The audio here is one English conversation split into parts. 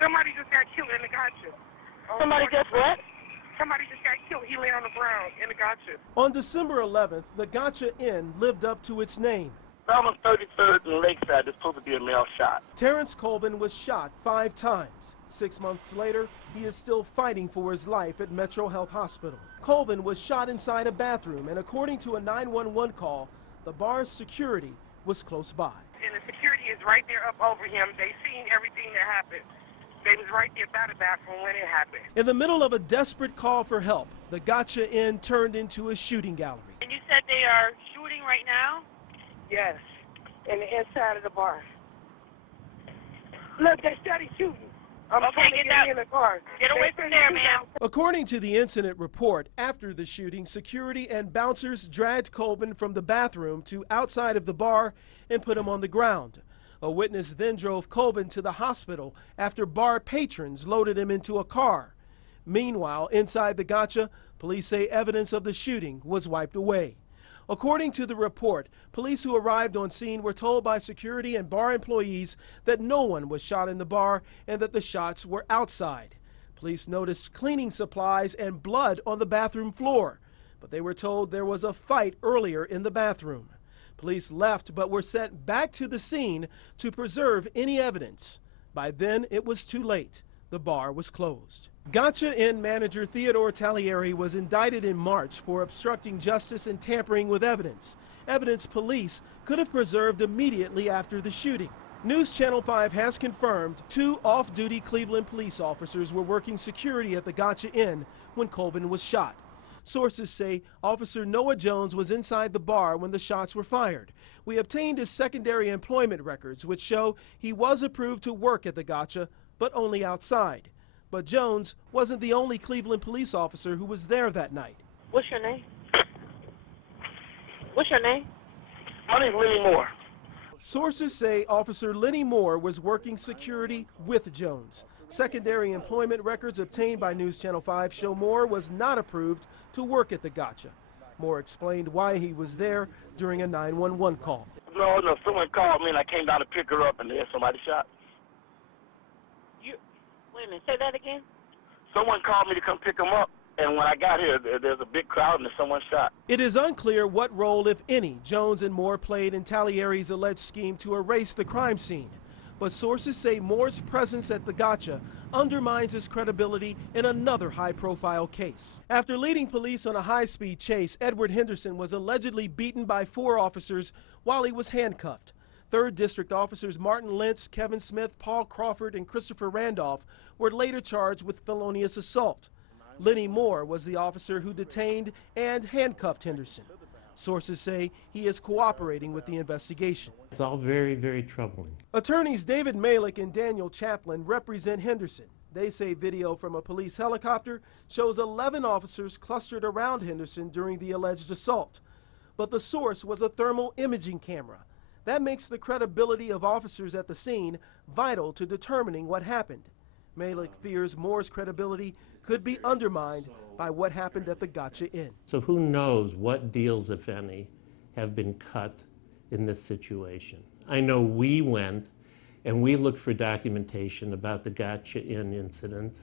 Somebody just got killed in the gotcha. Somebody just what? Somebody just got killed. He lay on the ground in the gotcha. On December 11th, the Gotcha Inn lived up to its name. Down on 33rd and Lakeside, there's supposed to be a male shot. Terrence Colvin was shot 5 times. 6 months later, he is still fighting for his life at Metro Health Hospital. Colvin was shot inside a bathroom, and according to a 911 call, the bar's security was close by. And the security is right there up over him. They seen everything that happened. They was right there by the bathroom when it happened. In the middle of a desperate call for help, the Gotcha Inn turned into a shooting gallery. And you said they are shooting right now? Yes, in the inside of the bar. Look, they started shooting. I'm trying to get in the car. Get away from there, ma'am. According to the incident report, after the shooting, security and bouncers dragged Colvin from the bathroom to outside of the bar and put him on the ground. A witness then drove Colvin to the hospital after bar patrons loaded him into a car. Meanwhile, inside the Gotcha, police say evidence of the shooting was wiped away. According to the report, police who arrived on scene were told by security and bar employees that no one was shot in the bar and that the shots were outside. Police noticed cleaning supplies and blood on the bathroom floor, but they were told there was a fight earlier in the bathroom. Police left but were sent back to the scene to preserve any evidence. By then, it was too late. The bar was closed. Gotcha Inn manager Theodore Talieri was indicted in March for obstructing justice and tampering with evidence. Evidence police could have preserved immediately after the shooting. News Channel 5 has confirmed 2 off-duty Cleveland police officers were working security at the Gotcha Inn when Colvin was shot. Sources say Officer Noah Jones was inside the bar when the shots were fired. We obtained his secondary employment records, which show he was approved to work at the Gotcha, but only outside. But Jones wasn't the only Cleveland police officer who was there that night. What's your name? What's your name? My name's Lenny Moore. Sources say Officer Lenny Moore was working security with Jones. Secondary employment records obtained by News Channel 5 show Moore was not approved to work at the Gotcha. Moore explained why he was there during a 911 call. No, someone called me and I came down to pick her up and there's somebody shot. Wait a minute, say that again? Someone called me to come pick them up, and when I got here, there's a big crowd and there's someone shot. It is unclear what role, if any, Jones and Moore played in Talieri's alleged scheme to erase the crime scene. But sources say Moore's presence at the Gotcha undermines his credibility in another high-profile case. After leading police on a high-speed chase, Edward Henderson was allegedly beaten by 4 officers while he was handcuffed. 3rd District officers Martin Lentz, Kevin Smith, Paul Crawford, and Christopher Randolph were later charged with felonious assault. Lenny Moore was the officer who detained and handcuffed Henderson. Sources say he is cooperating with the investigation. It's all very, very troubling. Attorneys David Malick and Daniel Chaplin represent Henderson. They say video from a police helicopter shows 11 officers clustered around Henderson during the alleged assault. But the source was a thermal imaging camera. That makes the credibility of officers at the scene vital to determining what happened. Malick fears Moore's credibility could be undermined by what happened at the Gotcha Inn. So who knows what deals, if any, have been cut in this situation. I know we went and we looked for documentation about the Gotcha Inn incident,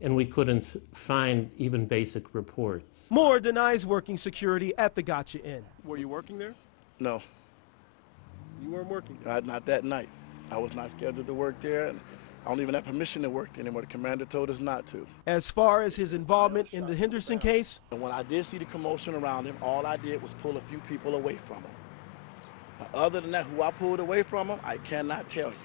and we couldn't find even basic reports. Moore denies working security at the Gotcha Inn. Were you working there? No. You weren't working? Not that night. I was not scheduled to work there, and I don't even have permission to work there anymore. The commander told us not to. As far as his involvement in the Henderson case, and when I did see the commotion around him, all I did was pull a few people away from him. Other than that, who I pulled away from him, I cannot tell you.